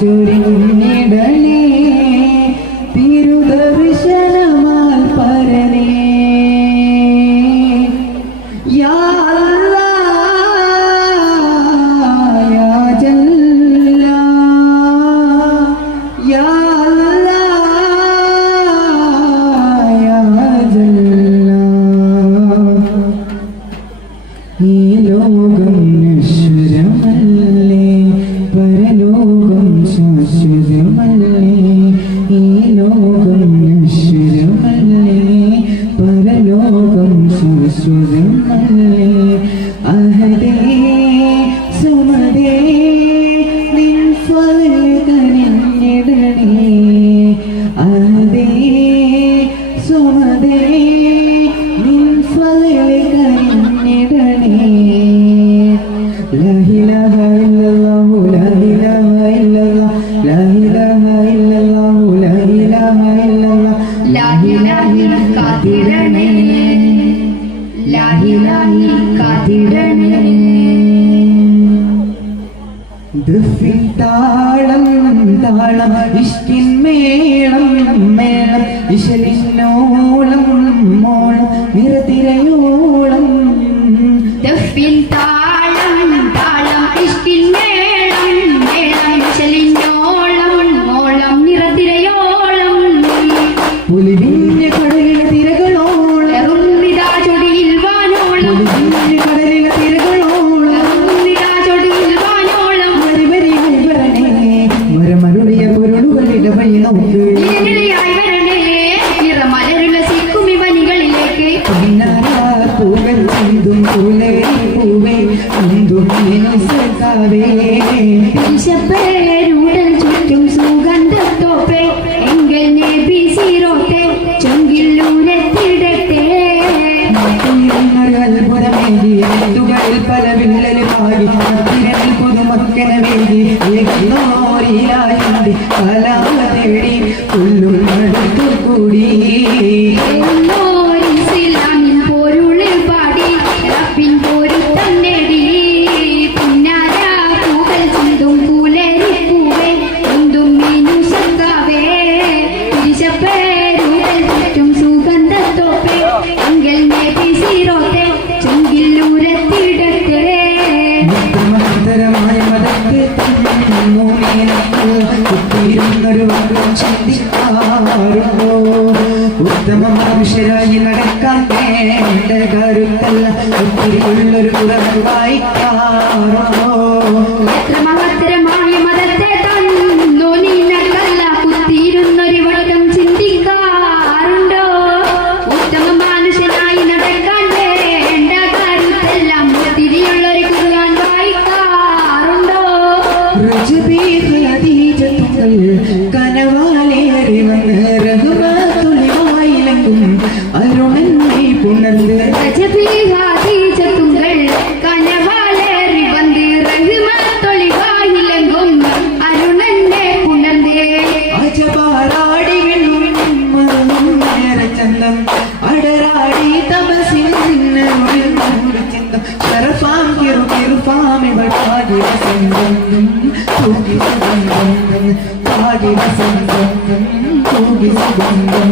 ചുരുങ്ങിടൽ സുരങ്ങളെ അഹദേ സുമദേ നിൻ ഫലകനിടണേ അഹദേ സുമദേ നിൻ ഫലകനിടണേ ലഹിലഹ താളം ഇഷ്കിൻ മേളം മേളം ഇശലിനോളം മോളം നിറതിരയോളം. ദഫിൻ താളം താളം ഇഷ്കിൻ മേളം മേളം ഇശലിനോളം മോളം നിരതിരയോളം പുലിവിഞ്ഞ വിശപ്പേരൂടൽ ചുറ്റും സുഗന്ധത്തോപ്പേ എങ്കിൽ നേബി സീറോട്ടെ ചെങ്കിലൂരത്തിടട്ടെ പുറമേതിയിൽ പല വില്ലലുമായി പുതുമക്കനവേദി പല ഉത്തമ മനുഷ്യരായി നടക്കാൻ വേണ്ട കരുത്തല്ല. ഒത്തിരി ഉള്ളൊരു കുറവ് വായിക്കാറോ? ഹാരി വസന്തം തൂവി സുഗന്ധം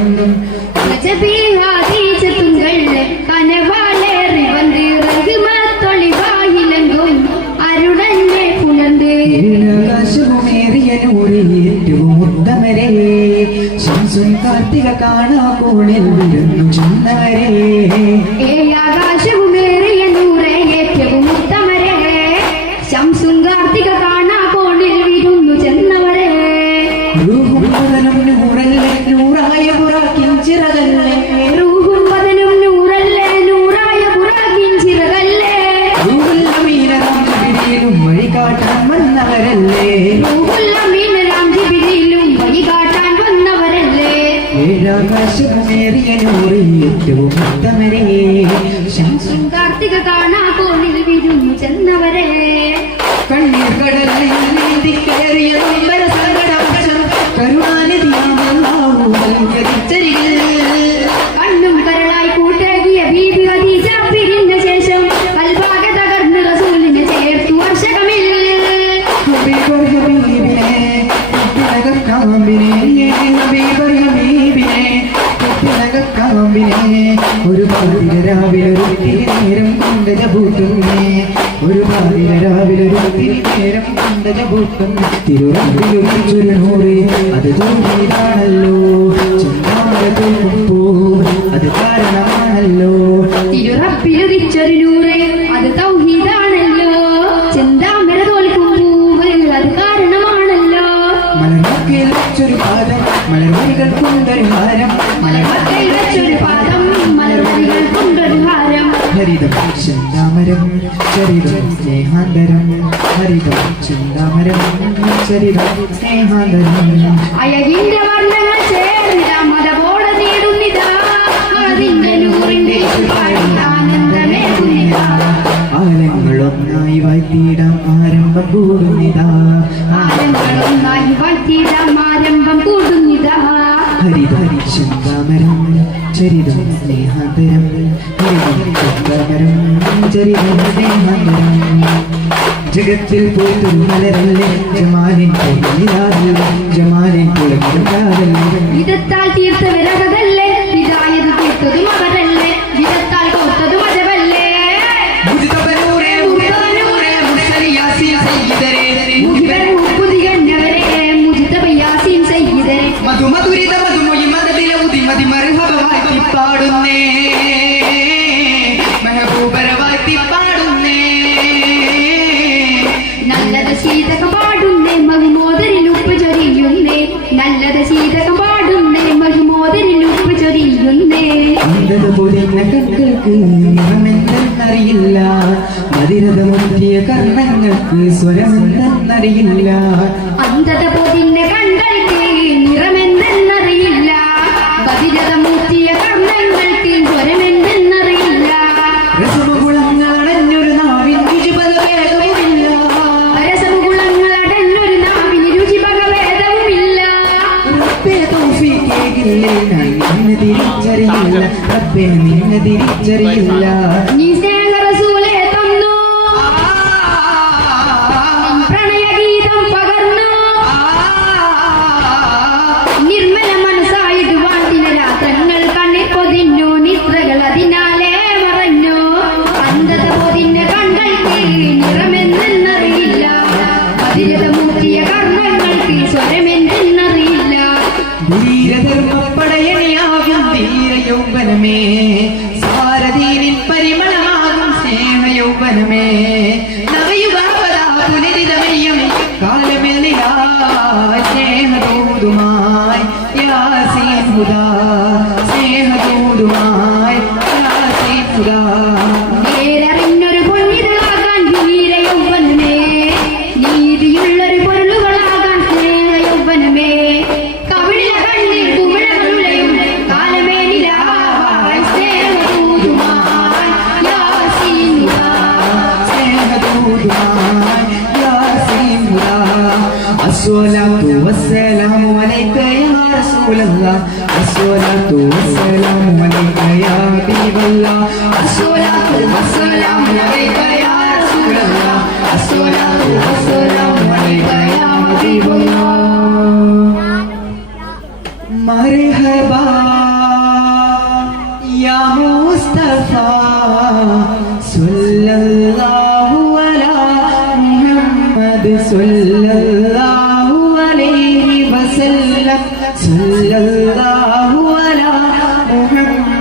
ഗജബീഹാരി ചതുങ്കൾ കനവാലേറി വന്ന് റഹ്മാത്തൊളിവായിലെങ്കും അരുളന്നെ പുലർന്ന് ആകാശവുമേറിയ നൂറിൽ ഏറ്റവും ഉത്തമരേ ശംസുൻ കാർത്തിക കാണാ കോണിൽ വിരുന്നു ചെന്നവരേ ആകാശവുമേറിയ നൂറെ ഏറ്റവും ഉത്തമരേ ശംസുൻ കാർത്തിക ഒരു പാതിര രാവിലെ ഒരു തിരി നേരം കണ്ടജ പൂട്ടുന്നേ ഒരു പാതിര രാവിലെ ഒരു തിരി നേരം കണ്ടജ പൂട്ടും തിരുവനന്തപുരത്തൊരു നൂറ് അത് തോന്നിയതാണല്ലോ ചെന്നാമര തോൽക്കുമ്പോ അത് കാരണമാണല്ലോ തിരുറപ്പിലുദിച്ചൊരു നൂറ് അത് തൗഹീദാണല്ലോ ചെന്താമര തോൽക്കും പൂവ് അത് കാരണമാണല്ലോ മലർമക്കയിൽ വെച്ചൊരു പാദം മലർമണികൾ കൊണ്ടൊരു ഹാരം മലമക്കയിൽ വെച്ചൊരു പാദം മലർവരികൾ കൊണ്ടൊരു ഹാരം. ഹരിതം ചിന്താമരം ചരിതം സ്നേഹാന്തരം. ഹരിതം ചിന്താമരം ചരിതം സ്നേഹാന്തരം. അഴകിന്റെ വർണങ്ങൾ ചേർന്നിതാ മതബോധ നേടുന്നിതാ അതിന്റെ നൂറിന്റെ ആനന്ദമേകുന്നിതാ ആലങ്ങളൊന്നായി വാഴ്ത്തിയിടാം ആരംഭം കൂടുന്നിതാ. ആരംഭങ്ങളൊന്നായി വാഴ്ത്തിയിടാം ആരംഭം കൂടുന്നിതാ. ഹരിതം ചിന്താമരം ചരിതം സ്നേഹാന്തരം. ജഗത്തിൽ പോയിട്ടൊരു മലരല്ലേ ജമാലിൻ ജമാലിൻ വിധത്താൽ തീർത്ത വിരകതല്ലേ ഹിദായത് തീർത്തതും അവരല്ലേ വിധത്താൽ കോർത്തതും സയ്യിദരെ. മധുമധുരിത മധുമൊഴി മതത്തിലെ ഉതിമതി മതി മർഹബമായി പാടുന്നേ. കണ്ണുകൾക്ക് നിറമെന്തെന്നറിയില്ല മതിരത മുറ്റിയ കർണങ്ങൾക്ക് സ്വരമെന്തെന്നറിയില്ല? അന്ധത പൊതിന്റെ കണ്ണൾക്ക് നിറമെന്തെന്നറിയില്ല? മൂർത്തിയ കർണങ്ങൾക്ക് സ്വരമെന്തെന്നറിയില്ല? രസമുകുളങ്ങളടഞ്ഞൊരു നാവിൻ രുചിപത വേഗമില്ല പരസമുകുളങ്ങൾ അടഞ്ഞൊരു നാവിന് രുചി ഭഗവേദവുമില്ല റബ്ബേ തിരിച്ചറിയില്ല റബ്ബേ നീ കർണങ്ങൾക്ക് സ്വരമെന്തെന്നറിയില്ല. ധീരധർമ്മപ്പടയണിയാകും ധീര യൗവനമേ നേരറിഞ്ഞൊരു പൊന്നിതളാകാൻ വീരയൗവനമേ നീതിയുള്ളൊരു പൊരുളുകളാകാൻ സ്നേഹയൗവനമേ കവിളില കണ്ണിൽ കുമിളകളുടെയും കാലമേ നിലാവാൻ സ്നേഹദൂതുമാൻ യാസീനുദാൻ സ്നേഹദൂതുമാൻ യാസീനുദാൻ അസ്വലാത്തു വസ്സലാമു അലൈക യാ റസൂലല്ലാഹ് അസ്വലാത്തു വസ്സലാമു